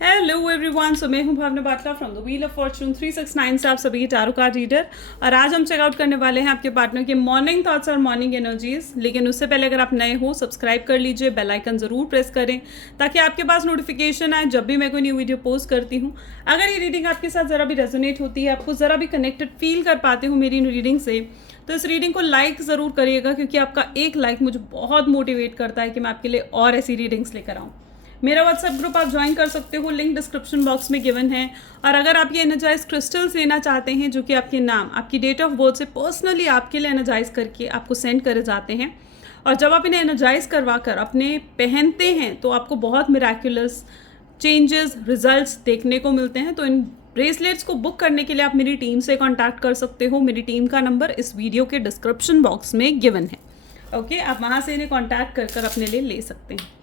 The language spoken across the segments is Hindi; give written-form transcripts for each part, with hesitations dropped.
हेलो एवरीवन, सो मैं हूं Bhavna Batla from the wheel of fortune 369 से आप सभी टैरो कार्ड रीडर। और आज हम चेकआउट करने वाले हैं आपके पार्टनर के मॉर्निंग थॉट्स और मॉर्निंग एनर्जीज। लेकिन उससे पहले अगर आप नए हो, सब्सक्राइब कर लीजिए, बेल आइकन ज़रूर प्रेस करें ताकि आपके पास नोटिफिकेशन आए जब भी मैं कोई न्यू वीडियो पोस्ट करती हूँ। अगर ये रीडिंग आपके साथ ज़रा भी रेजोनेट होती है, आपको ज़रा भी कनेक्टेड फील कर पाते हो मेरी रीडिंग से, तो इस रीडिंग को लाइक ज़रूर करिएगा, क्योंकि आपका एक लाइक मुझे बहुत मोटिवेट करता है कि मैं आपके लिए और ऐसी रीडिंग्स लेकर आऊँ। मेरा व्हाट्सएप ग्रुप आप ज्वाइन कर सकते हो, लिंक डिस्क्रिप्शन बॉक्स में गिवन है। और अगर आप ये एनर्जाइज क्रिस्टल्स लेना चाहते हैं जो कि आपके नाम, आपकी डेट ऑफ बर्थ से पर्सनली आपके लिए एनर्जाइज करके आपको सेंड करे जाते हैं, और जब आप इन्हें एनर्जाइज करवा कर अपने पहनते हैं तो आपको बहुत मिराक्युलस चेंजेस, रिजल्ट्स देखने को मिलते हैं। तो इन ब्रेसलेट्स को बुक करने के लिए आप मेरी टीम से कॉन्टैक्ट कर सकते हो। मेरी टीम का नंबर इस वीडियो के डिस्क्रिप्शन बॉक्स में गिवन है। ओके, आप वहाँ से इन्हें कॉन्टैक्ट कर अपने लिए ले सकते हैं।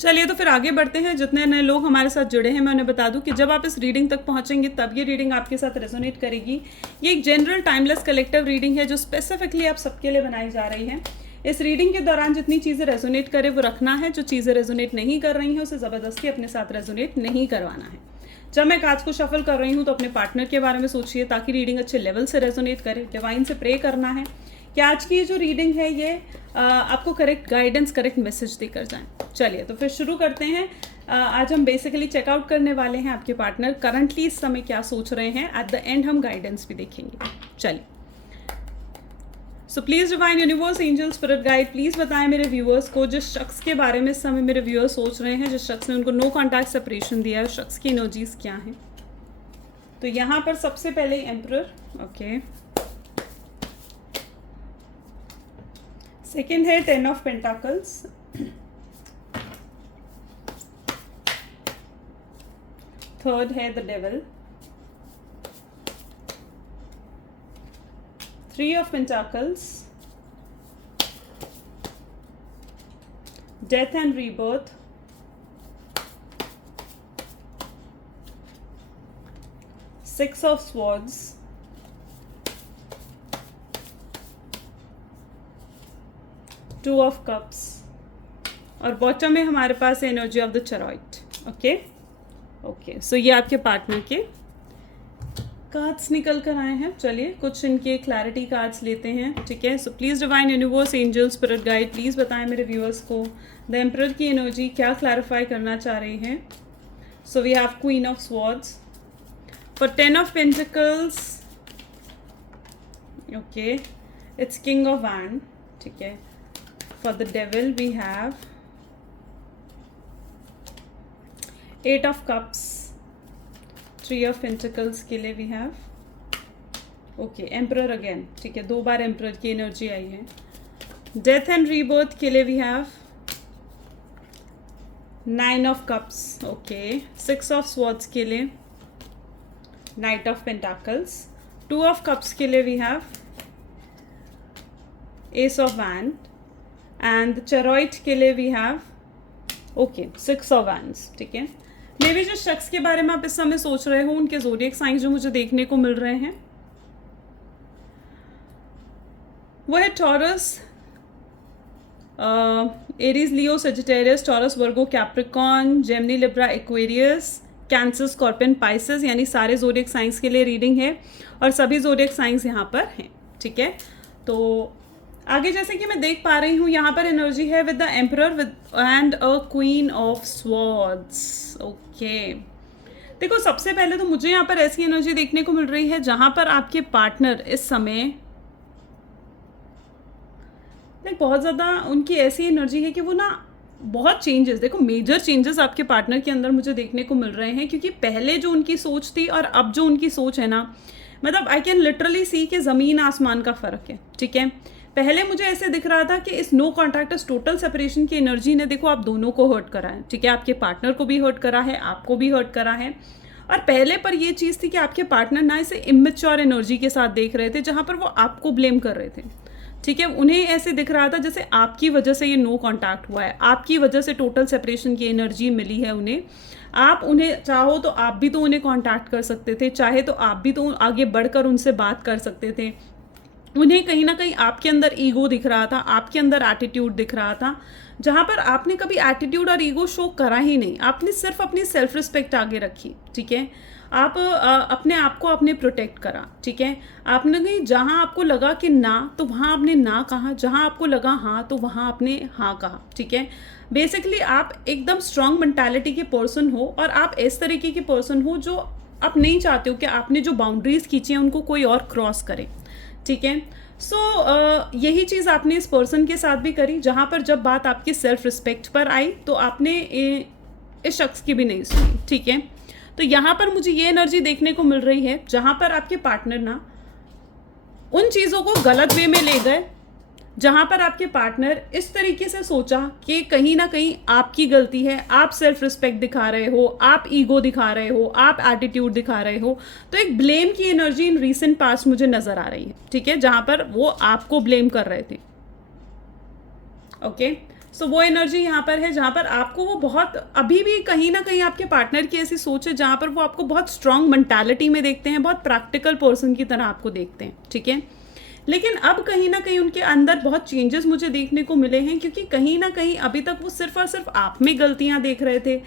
चलिए तो फिर आगे बढ़ते हैं। जितने नए लोग हमारे साथ जुड़े हैं, मैं उन्हें बता दूं कि जब आप इस रीडिंग तक पहुंचेंगे तब ये रीडिंग आपके साथ रेजोनेट करेगी। ये एक जनरल टाइमलेस कलेक्टिव रीडिंग है जो स्पेसिफिकली आप सबके लिए बनाई जा रही है। इस रीडिंग के दौरान जितनी चीज़ें रेजोनेट करे वो रखना है, जो चीज़ें रेजोनेट नहीं कर रही हैं उसे ज़बरदस्ती अपने साथ रेजोनेट नहीं करवाना है। जब मैं कार्ड्स को शफल कर रही हूँ तो अपने पार्टनर के बारे में सोचिए ताकि रीडिंग अच्छे लेवल से रेजोनेट करे। डिवाइन से प्रे करना है कि आज की जो रीडिंग है ये आपको करेक्ट गाइडेंस, करेक्ट मैसेज देकर जाएं। चलिए तो फिर शुरू करते हैं। आज हम बेसिकली चेकआउट करने वाले हैं आपके पार्टनर करंटली इस समय क्या सोच रहे हैं। एट द एंड हम गाइडेंस भी देखेंगे। चलिए, सो please divine universe, angel, spirit guide, please बताएं मेरे व्यूअर्स को जिस शख्स के बारे में इस समय मेरे व्यूअर्स सोच रहे हैं, जिस शख्स ने उनको नो कॉन्टैक्ट सेपरेशन दिया है, उस शख्स की एनर्जीज क्या हैं। तो यहाँ पर सबसे पहले एम्परर, ओके। सेकेंड है 10 ऑफ पेंटाकल्स, थर्ड है the devil, 3 of pentacles, death and rebirth, 6 of swords, 2 of cups, और बॉटम में हमारे पास एनर्जी ऑफ द चरॉइट। ओके, सो ये आपके पार्टनर के कार्ड्स निकल कर आए हैं। चलिए कुछ इनके क्लैरिटी कार्ड्स लेते हैं, ठीक है। So please divine universe, angel, spirit guide, please बताएं मेरे व्यूअर्स को द एम्परर की एनर्जी क्या क्लैरिफाई करना चाह रही हैं। So we have queen of swords, four 10 of pentacles, okay, it's king of wand, ठीक है। For the devil we have 8 of cups, 3 of pentacles के लिए we have okay emperor again, ठीक है, 2 बार emperor की एनर्जी आई है। death and rebirth के लिए we have 9 of cups, okay. 6 of swords के लिए knight of pentacles, 2 of cups के लिए we have ace of wand, and chariot के लिए we have okay 6 of wands, ठीक है। मे बी जिस शख्स के बारे में आप इस समय सोच रहे हो उनके ज़ोडिएक साइंस जो मुझे देखने को मिल रहे हैं वो है Taurus, Aries, Leo, Sagittarius, Taurus, Virgo, Capricorn, Gemini, Libra, Aquarius, Cancer, Scorpion, Pisces, यानी सारे ज़ोडिएक साइंस के लिए रीडिंग है और सभी ज़ोडिएक साइंस यहाँ पर हैं, ठीक है। तो आगे जैसे कि मैं देख पा रही हूँ यहाँ पर एनर्जी है with the emperor with and a queen of swords, okay. देखो सबसे पहले तो मुझे यहाँ पर ऐसी एनर्जी देखने को मिल रही है जहाँ पर आपके पार्टनर इस समय बहुत ज़्यादा उनकी ऐसी एनर्जी है कि वो ना बहुत चेंजेस, देखो मेजर चेंजेस आपके पार्टनर के अंदर मुझे देखने को मिल रहे हैं, क्योंकि पहले जो उनकी सोच थी और अब जो उनकी सोच है ना, मतलब आई कैन लिटरली सी कि ज़मीन आसमान का फ़र्क है, ठीक है। पहले मुझे ऐसे दिख रहा था कि इस नो कॉन्टैक्ट, इस टोटल सेपरेशन की एनर्जी ने देखो आप दोनों को हर्ट करा है, ठीक है। आपके पार्टनर को भी हर्ट करा है, आपको भी हर्ट करा है। और पहले पर ये चीज़ थी कि आपके पार्टनर ना इसे इमेच्योर एनर्जी के साथ देख रहे थे, जहाँ पर वो आपको ब्लेम कर रहे थे, ठीक है। उन्हें ऐसे दिख रहा था जैसे आपकी वजह से ये नो कॉन्टैक्ट हुआ है, आपकी वजह से टोटल सेपरेशन की एनर्जी मिली है उन्हें। आप उन्हें चाहो तो आप भी तो उन्हें कॉन्टैक्ट कर सकते थे, चाहे तो आप भी तो आगे बढ़कर उनसे बात कर सकते थे, उन्हें कहीं ना कहीं आपके अंदर ईगो दिख रहा था, आपके अंदर एटीट्यूड दिख रहा था, जहाँ पर आपने कभी एटीट्यूड और ईगो शो करा ही नहीं। आपने सिर्फ अपनी सेल्फ रिस्पेक्ट आगे रखी, ठीक है। आप अपने आप को आपने प्रोटेक्ट करा, ठीक है। आपने कहीं जहाँ आपको लगा कि ना, तो वहाँ आपने ना कहा, जहाँ आपको लगा हाँ, तो वहाँ आपने हाँ कहा, ठीक है। बेसिकली आप एकदम स्ट्रांग मेंटालिटी के पर्सन हो, और आप इस तरीके के पर्सन हो जो आप नहीं चाहते हो कि आपने जो बाउंड्रीज खींची हैं उनको कोई और क्रॉस करे, ठीक है। सो यही चीज़ आपने इस पर्सन के साथ भी करी, जहाँ पर जब बात आपकी सेल्फ रिस्पेक्ट पर आई तो आपने इस शख्स की भी नहीं सुनी, ठीक है। तो यहाँ पर मुझे ये एनर्जी देखने को मिल रही है जहाँ पर आपके पार्टनर ना उन चीज़ों को गलत वे में ले गए, जहाँ पर आपके पार्टनर इस तरीके से सोचा कि कहीं ना कहीं आपकी गलती है, आप सेल्फ रिस्पेक्ट दिखा रहे हो, आप ईगो दिखा रहे हो, आप एटीट्यूड दिखा रहे हो। तो एक ब्लेम की एनर्जी इन रीसेंट पास्ट मुझे नज़र आ रही है, ठीक है, जहाँ पर वो आपको ब्लेम कर रहे थे। ओके, सो वो एनर्जी यहाँ पर है जहाँ पर आपको वो बहुत, अभी भी कहीं ना कहीं आपके पार्टनर की ऐसी सोच है जहाँ पर वो आपको बहुत स्ट्रांग मेंटालिटी में देखते हैं, बहुत प्रैक्टिकल पर्सन की तरह आपको देखते हैं, ठीक है। लेकिन अब कहीं ना कहीं उनके अंदर बहुत चेंजेस मुझे देखने को मिले हैं, क्योंकि कहीं ना कहीं अभी तक वो सिर्फ और सिर्फ आप में गलतियां देख रहे थे।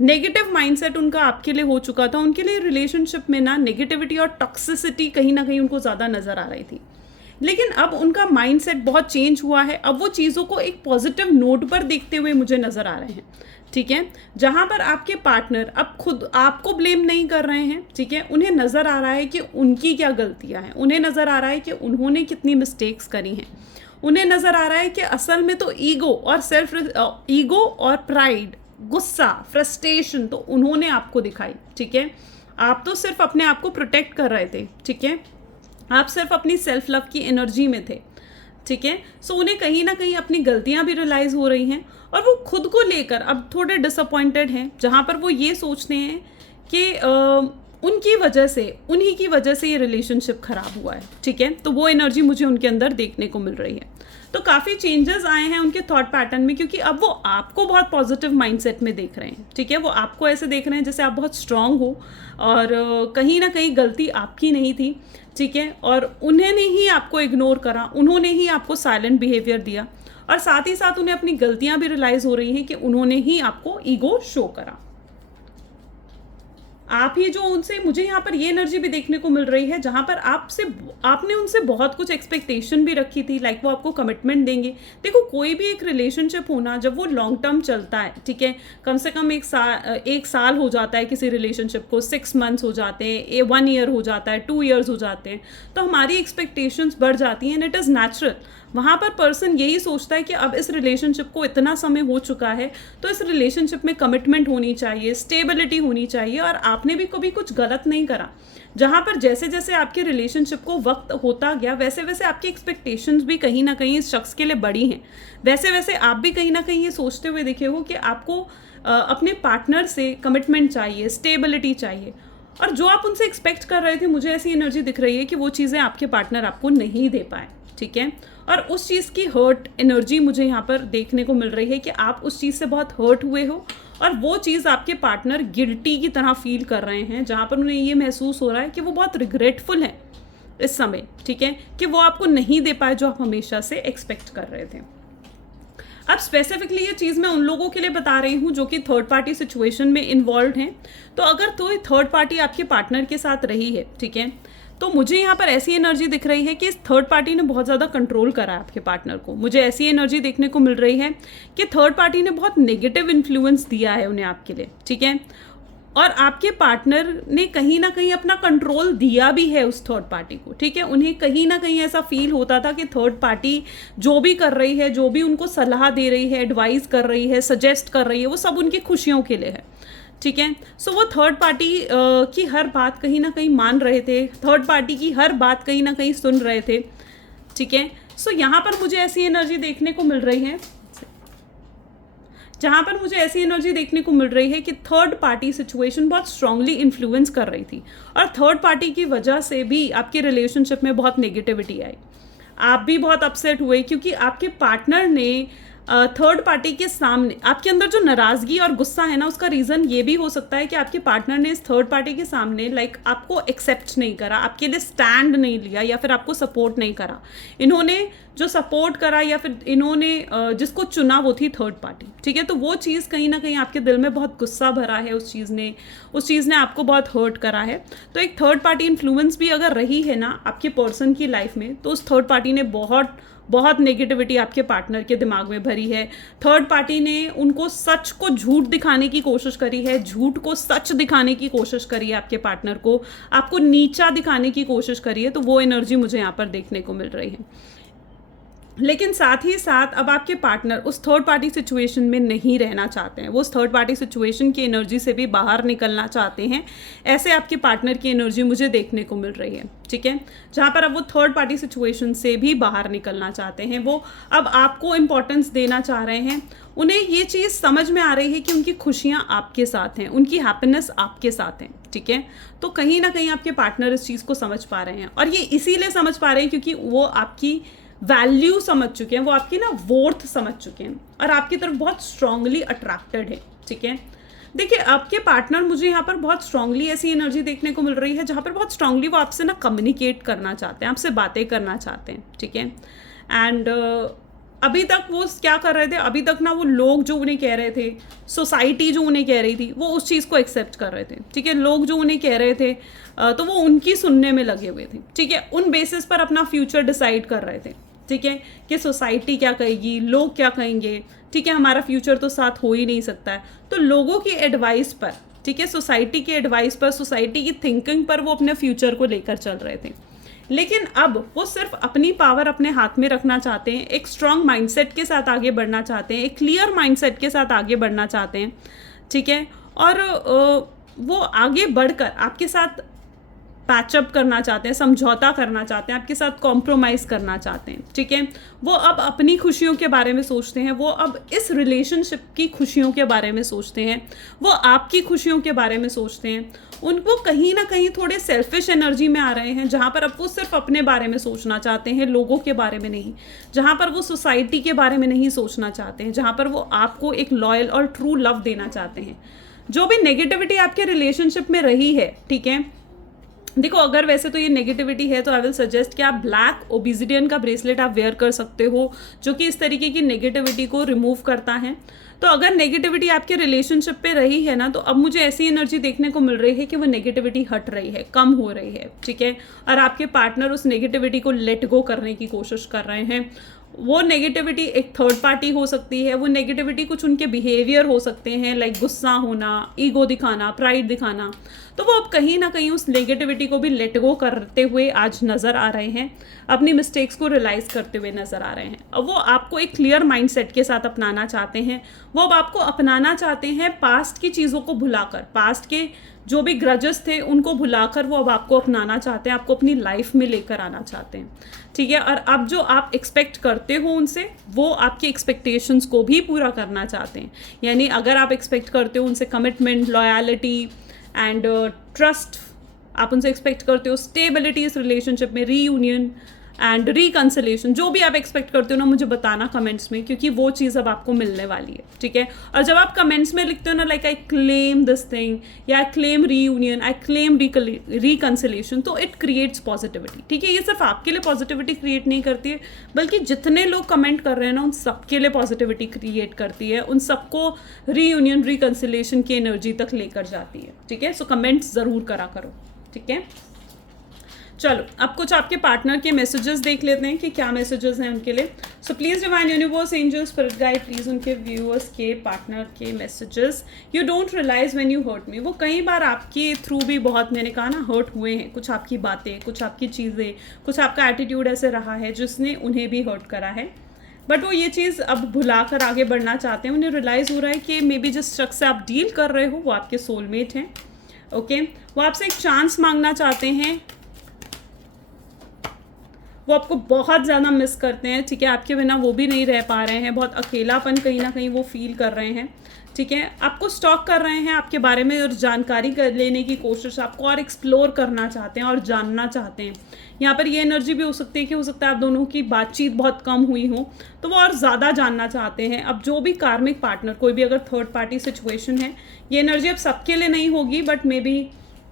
नेगेटिव माइंडसेट उनका आपके लिए हो चुका था, उनके लिए रिलेशनशिप में ना नेगेटिविटी और टॉक्सिसिटी कहीं ना कहीं उनको ज़्यादा नज़र आ रही थी। लेकिन अब उनका माइंडसेट बहुत चेंज हुआ है, अब वो चीज़ों को एक पॉजिटिव नोट पर देखते हुए मुझे नज़र आ रहे हैं, ठीक है। जहाँ पर आपके पार्टनर अब खुद आपको ब्लेम नहीं कर रहे हैं, ठीक है। उन्हें नज़र आ रहा है कि उनकी क्या गलतियाँ हैं, उन्हें नज़र आ रहा है कि उन्होंने कितनी मिस्टेक्स करी हैं, उन्हें नज़र आ रहा है कि असल में तो ईगो और प्राइड, गुस्सा, फ्रस्ट्रेशन तो उन्होंने आपको दिखाई, ठीक है। आप तो सिर्फ अपने आप को प्रोटेक्ट कर रहे थे, ठीक है। आप सिर्फ अपनी सेल्फ लव की एनर्जी में थे, ठीक है। सो उन्हें कहीं ना कहीं अपनी गलतियां भी रियलाइज़ हो रही हैं, और वो खुद को लेकर अब थोड़े डिसअपॉइंटेड हैं, जहाँ पर वो ये सोचते हैं कि उनकी वजह से, उन्हीं की वजह से ये रिलेशनशिप ख़राब हुआ है, ठीक है। तो वो एनर्जी मुझे उनके अंदर देखने को मिल रही है। तो काफ़ी चेंजेस आए हैं उनके थॉट पैटर्न में, क्योंकि अब वो आपको बहुत पॉजिटिव माइंडसेट में देख रहे हैं, ठीक है। वो आपको ऐसे देख रहे हैं जैसे आप बहुत स्ट्रांग हो, और कहीं ना कहीं गलती आपकी नहीं थी, ठीक है। और उन्होंने ही आपको इग्नोर करा, उन्होंने ही आपको साइलेंट बिहेवियर दिया, और साथ ही साथ उन्हें अपनी गलतियां भी रियलाइज़ हो रही हैं कि उन्होंने ही आपको ईगो शो करा। आप ही जो उनसे, मुझे यहाँ पर ये एनर्जी भी देखने को मिल रही है जहाँ पर आपने उनसे बहुत कुछ एक्सपेक्टेशन भी रखी थी, लाइक वो आपको कमिटमेंट देंगे। देखो, कोई भी एक रिलेशनशिप होना जब वो लॉन्ग टर्म चलता है, ठीक है, कम से कम एक साल हो जाता है किसी रिलेशनशिप को, 6 मंथ्स हो जाते हैं, 1 ईयर हो जाता है, 2 ईयर्स हो जाते हैं, तो हमारी एक्सपेक्टेशंस बढ़ जाती हैं, एंड इट इज़ नेचुरल। वहाँ पर पर्सन यही सोचता है कि अब इस रिलेशनशिप को इतना समय हो चुका है, तो इस रिलेशनशिप में कमिटमेंट होनी चाहिए, स्टेबिलिटी होनी चाहिए, और आपने भी कभी कुछ गलत नहीं करा। जहाँ पर जैसे जैसे आपके रिलेशनशिप को वक्त होता गया, वैसे वैसे आपकी एक्सपेक्टेशंस भी कहीं ना कहीं इस शख्स के लिए बड़ी हैं, वैसे वैसे आप भी कहीं ना कहीं ये सोचते हुए दिखे हो कि आपको अपने पार्टनर से कमिटमेंट चाहिए, स्टेबिलिटी चाहिए, और जो आप उनसे एक्सपेक्ट कर रहे थे, मुझे ऐसी एनर्जी दिख रही है कि वो चीज़ें आपके पार्टनर आपको नहीं दे पाए, ठीक है। और उस चीज़ की हर्ट एनर्जी मुझे यहाँ पर देखने को मिल रही है कि आप उस चीज़ से बहुत हर्ट हुए हो, और वो चीज़ आपके पार्टनर गिल्टी की तरह फील कर रहे हैं, जहाँ पर उन्हें ये महसूस हो रहा है कि वो बहुत रिग्रेटफुल हैं इस समय, ठीक है, कि वो आपको नहीं दे पाए जो आप हमेशा से एक्सपेक्ट कर रहे थे। अब स्पेसिफिकली ये चीज़ मैं उन लोगों के लिए बता रही हूँ जो कि थर्ड पार्टी सिचुएशन में इन्वॉल्व हैं। तो अगर कोई थर्ड पार्टी आपके पार्टनर के साथ रही है, ठीक है, तो मुझे यहाँ पर ऐसी एनर्जी दिख रही है कि इस थर्ड पार्टी ने बहुत ज़्यादा कंट्रोल करा है आपके पार्टनर को। मुझे ऐसी एनर्जी देखने को मिल रही है कि थर्ड पार्टी ने बहुत नेगेटिव इन्फ्लुएंस दिया है उन्हें आपके लिए, ठीक है, और आपके पार्टनर ने कहीं ना कहीं अपना कंट्रोल दिया भी है उस थर्ड पार्टी को, ठीक है। उन्हें कहीं ना कहीं ऐसा फील होता था कि थर्ड पार्टी जो भी कर रही है, जो भी उनको सलाह दे रही है, एडवाइस कर रही है, सजेस्ट कर रही है, वो सब उनकी खुशियों के लिए है, ठीक है। सो वो थर्ड पार्टी की हर बात कहीं ना कहीं मान रहे थे, थर्ड पार्टी की हर बात कहीं ना कहीं सुन रहे थे, ठीक है। सो यहाँ पर मुझे ऐसी एनर्जी देखने को मिल रही है, जहाँ पर मुझे ऐसी एनर्जी देखने को मिल रही है कि थर्ड पार्टी सिचुएशन बहुत स्ट्रांगली इन्फ्लुएंस कर रही थी, और थर्ड पार्टी की वजह से भी आपके रिलेशनशिप में बहुत नेगेटिविटी आई। आप भी बहुत अपसेट हुए क्योंकि आपके पार्टनर ने थर्ड पार्टी के सामने आपके अंदर जो नाराज़गी और गुस्सा है ना, उसका रीज़न ये भी हो सकता है कि आपके पार्टनर ने इस थर्ड पार्टी के सामने आपको एक्सेप्ट नहीं करा, आपके लिए स्टैंड नहीं लिया, या फिर आपको सपोर्ट नहीं करा। इन्होंने जो सपोर्ट करा या फिर इन्होंने जिसको चुना वो थी थर्ड पार्टी, ठीक है। तो वो चीज़ कहीं ना कहीं आपके दिल में बहुत गुस्सा भरा है, उस चीज़ ने आपको बहुत हर्ट करा है। तो एक थर्ड पार्टी इन्फ्लुएंस भी अगर रही है ना आपके पर्सन की लाइफ में, तो उस थर्ड पार्टी ने बहुत नेगेटिविटी आपके पार्टनर के दिमाग में भरी है। थर्ड पार्टी ने उनको सच को झूठ दिखाने की कोशिश करी है, झूठ को सच दिखाने की कोशिश करी है, आपके पार्टनर को आपको नीचा दिखाने की कोशिश करी है। तो वो एनर्जी मुझे यहाँ पर देखने को मिल रही है। लेकिन साथ ही साथ अब आपके पार्टनर उस थर्ड पार्टी सिचुएशन में नहीं रहना चाहते हैं, वो उस थर्ड पार्टी सिचुएशन की एनर्जी से भी बाहर निकलना चाहते हैं। ऐसे आपके पार्टनर की एनर्जी मुझे देखने को मिल रही है, ठीक है, जहाँ पर अब वो थर्ड पार्टी सिचुएशन से भी बाहर निकलना चाहते हैं। वो अब आपको इम्पोर्टेंस देना चाह रहे हैं। उन्हें ये चीज़ समझ में आ रही है कि उनकी खुशियाँ आपके साथ हैं, उनकी हैप्पीनेस आपके साथ हैं, ठीक है। तो कहीं ना कहीं आपके पार्टनर इस चीज़ को समझ पा रहे हैं, और ये इसीलिए समझ पा रहे हैं क्योंकि वो आपकी वैल्यू समझ चुके हैं, वो आपकी ना वर्थ समझ चुके हैं और आपकी तरफ बहुत स्ट्रांगली अट्रैक्टेड है, ठीक है। देखिए, आपके पार्टनर मुझे यहाँ पर बहुत स्ट्रांगली ऐसी एनर्जी देखने को मिल रही है जहाँ पर बहुत स्ट्रांगली वो आपसे ना कम्युनिकेट करना चाहते हैं, आपसे बातें करना चाहते हैं, ठीक है। एंड अभी तक वो क्या कर रहे थे, अभी तक ना वो लोग जो उन्हें कह रहे थे, सोसाइटी जो उन्हें कह रही थी, वो उस चीज़ को एक्सेप्ट कर रहे थे, ठीक है। लोग जो उन्हें कह रहे थे तो वो उनकी सुनने में लगे हुए थे, ठीक है। उन बेसिस पर अपना फ्यूचर डिसाइड कर रहे थे, ठीक है, कि सोसाइटी क्या कहेगी, लोग क्या कहेंगे, ठीक है, हमारा फ्यूचर तो साथ हो ही नहीं सकता है। तो लोगों की एडवाइस पर, ठीक है, सोसाइटी की एडवाइस पर, सोसाइटी की थिंकिंग पर वो अपने फ्यूचर को लेकर चल रहे थे। लेकिन अब वो सिर्फ अपनी पावर अपने हाथ में रखना चाहते हैं, एक स्ट्रांग माइंडसेट के साथ आगे बढ़ना चाहते हैं, एक क्लियर माइंडसेट के साथ आगे बढ़ना चाहते हैं, ठीक है। और वो आगे बढ़कर आपके साथ पैचअप करना चाहते हैं, समझौता करना चाहते हैं, आपके साथ कॉम्प्रोमाइज़ करना चाहते हैं, ठीक है। वो अब अपनी खुशियों के बारे में सोचते हैं, वो अब इस रिलेशनशिप की खुशियों के बारे में सोचते हैं, वो आपकी खुशियों के बारे में सोचते हैं। उनको कहीं ना कहीं थोड़े सेल्फिश एनर्जी में आ रहे हैं, जहाँ पर अब वो सिर्फ अपने बारे में सोचना चाहते हैं, लोगों के बारे में नहीं, जहाँ पर वो सोसाइटी के बारे में नहीं सोचना चाहते हैं, जहाँ पर वो आपको एक लॉयल और ट्रू लव देना चाहते हैं। जो भी नेगेटिविटी आपके रिलेशनशिप में रही है, ठीक है, देखो, अगर वैसे तो ये नेगेटिविटी है तो आई विल सजेस्ट कि आप ब्लैक ओबिसिडियन का ब्रेसलेट आप वेयर कर सकते हो, जो कि इस तरीके की नेगेटिविटी को रिमूव करता है। तो अगर नेगेटिविटी आपके रिलेशनशिप पे रही है ना, तो अब मुझे ऐसी एनर्जी देखने को मिल रही है कि वो नेगेटिविटी हट रही है, कम हो रही है, ठीक है। और आपके पार्टनर उस नेगेटिविटी को लेट गो करने की कोशिश कर रहे हैं। वो नेगेटिविटी एक थर्ड पार्टी हो सकती है, वो नेगेटिविटी कुछ उनके बिहेवियर हो सकते हैं, लाइक गुस्सा होना, ईगो दिखाना, प्राइड दिखाना। तो वो अब कहीं ना कहीं उस नेगेटिविटी को भी लेट गो करते हुए आज नज़र आ रहे हैं, अपनी मिस्टेक्स को रियलाइज़ करते हुए नज़र आ रहे हैं। अब वो आपको एक क्लियर माइंडसेट के साथ अपनाना चाहते हैं। वो अब आपको अपनाना चाहते हैं पास्ट की चीज़ों को भुलाकर, पास्ट के जो भी ग्रजेस थे उनको भुलाकर वो अब आपको अपनाना चाहते हैं, आपको अपनी लाइफ में लेकर आना चाहते हैं, ठीक है। और अब जो आप एक्सपेक्ट करते हो उनसे, वो आपकी एक्सपेक्टेशंस को भी पूरा करना चाहते हैं। यानी अगर आप एक्सपेक्ट करते हो उनसे कमिटमेंट, लॉयलिटी एंड ट्रस्ट, आप उनसे एक्सपेक्ट करते हो स्टेबिलिटी इस रिलेशनशिप में, रीयूनियन एंड रिकन्सिलेशन, जो भी आप एक्सपेक्ट करते हो ना, मुझे बताना कमेंट्स में, क्योंकि वो चीज़ अब आपको मिलने वाली है, ठीक है। और जब आप कमेंट्स में लिखते हो ना, like I claim this thing, या I claim reunion, I claim reconciliation, तो इट क्रिएट्स पॉजिटिविटी, ठीक है। ये सिर्फ आपके लिए पॉजिटिविटी क्रिएट नहीं करती है, बल्कि जितने लोग कमेंट कर रहे हैं ना, उन सबके लिए पॉजिटिविटी क्रिएट करती है, उन सबको रीयूनियन, रिकन्सिलेशन की एनर्जी तक लेकर जाती है, ठीक है। सो कमेंट्स ज़रूर करा करो, ठीक है। चलो, अब कुछ आपके पार्टनर के मैसेजेस देख लेते हैं कि क्या मैसेजेस हैं उनके लिए। So please divine universe, angel, spirit guide, please उनके व्यूअर्स के पार्टनर के messages. You don't realize when you hurt me, वो कई बार आपके थ्रू भी बहुत, मैंने कहा ना, हर्ट हुए हैं। कुछ आपकी बातें, कुछ आपकी चीज़ें, कुछ आपका एटीट्यूड ऐसे रहा है जिसने उन्हें भी हर्ट करा है, बट वो ये चीज़ अब भुलाकर आगे बढ़ना चाहते हैं। उन्हें रियलाइज़ हो रहा है कि मे बी जिस शख्स से आप डील कर रहे हो वो आपके सोलमेट हैं, ओके। वो आपसे एक चांस मांगना चाहते हैं, वो आपको बहुत ज़्यादा मिस करते हैं, ठीक है। आपके बिना वो भी नहीं रह पा रहे हैं, बहुत अकेलापन कहीं ना कहीं वो फील कर रहे हैं, ठीक है, आपको स्टॉक कर रहे हैं आपके बारे में और जानकारी कर लेने की कोशिश, आपको और एक्सप्लोर करना चाहते हैं और जानना चाहते हैं। यहाँ पर ये एनर्जी भी हो सकती है कि हो सकता है आप दोनों की बातचीत बहुत कम हुई हो, तो वो और ज़्यादा जानना चाहते हैं। अब जो भी कार्मिक पार्टनर, कोई भी अगर थर्ड पार्टी सिचुएशन है, ये एनर्जी अब सबके लिए नहीं होगी, but may be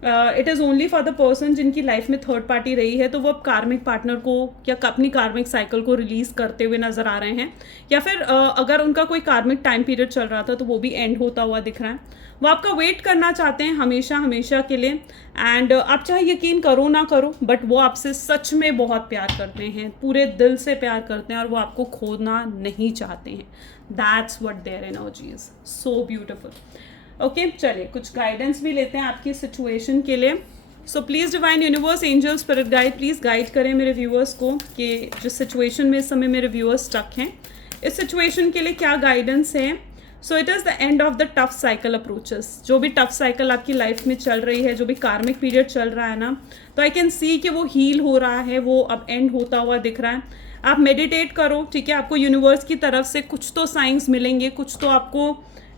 it is only for the person जिनकी लाइफ में थर्ड पार्टी रही है, तो वो अब कार्मिक पार्टनर को या अपनी कार्मिक साइकिल को रिलीज़ करते हुए नज़र आ रहे हैं। या फिर अगर उनका कोई कार्मिक टाइम पीरियड चल रहा था तो वो भी एंड होता हुआ दिख रहा है। वो आपका वेट करना चाहते हैं हमेशा हमेशा के लिए। एंड आप चाहे यकीन करो ना करो, बट वो आपसे सच में बहुत प्यार करते हैं, पूरे दिल से प्यार करते हैं और वो आपको खोना नहीं चाहते हैं। That's what their energy is, so beautiful. Okay, चलिए कुछ गाइडेंस भी लेते हैं आपकी सिचुएशन के लिए। So please divine universe, angel, spirit guide, please guide करें मेरे व्यूअर्स को कि जिस सिचुएशन में इस समय मेरे व्यूअर्स स्टक हैं, इस सिचुएशन के लिए क्या गाइडेंस है। So it is the end of the tough cycle approaches. जो भी टफ साइकिल आपकी लाइफ में चल रही है, जो भी कार्मिक पीरियड चल रहा है ना, तो आई कैन सी कि वो हील हो रहा है, वो अब एंड होता हुआ दिख रहा है। आप मेडिटेट करो, ठीक है, आपको यूनिवर्स की तरफ से कुछ तो साइंस मिलेंगे, कुछ तो आपको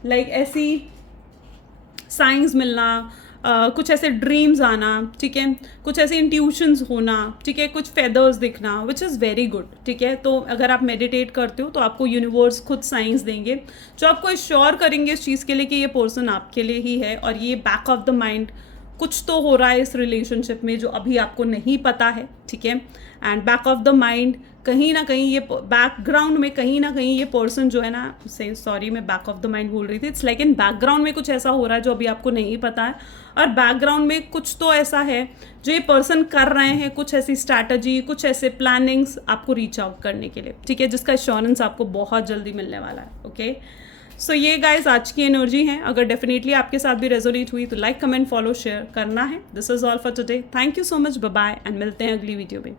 लाइक ऐसी साइंस मिलना, कुछ ऐसे ड्रीम्स आना, ठीक है, कुछ ऐसे इंट्यूशंस होना, ठीक है, कुछ फेदर्स दिखना, विच इज़ वेरी गुड, ठीक है। तो अगर आप मेडिटेट करते हो तो आपको यूनिवर्स खुद साइंस देंगे जो आपको एश्योर करेंगे इस चीज़ के लिए कि ये पर्सन आपके लिए ही है, और ये बैक ऑफ द माइंड कुछ तो हो रहा है इस रिलेशनशिप में जो अभी आपको नहीं पता है, ठीक है। And back of the mind कहीं ना कहीं ये बैकग्राउंड में कहीं ना कहीं ये पर्सन जो है ना, से सॉरी मैं बैक ऑफ द माइंड बोल रही थी, इट्स लाइक इन बैकग्राउंड में कुछ ऐसा हो रहा है जो अभी आपको नहीं पता है, और बैकग्राउंड में कुछ तो ऐसा है जो ये पर्सन कर रहे हैं, कुछ ऐसी स्ट्रैटेजी, कुछ ऐसे प्लानिंग्स आपको रीच आउट करने के लिए, ठीक है, जिसका एश्योरेंस आपको बहुत जल्दी मिलने वाला है। ओके, सो ये गाइज आज की एनर्जी है। अगर डेफिनेटली आपके साथ भी रेजोनेट हुई तो लाइक, कमेंट, फॉलो, शेयर करना है। This is all for today. Thank you so much, bye bye, and मिलते हैं अगली वीडियो में।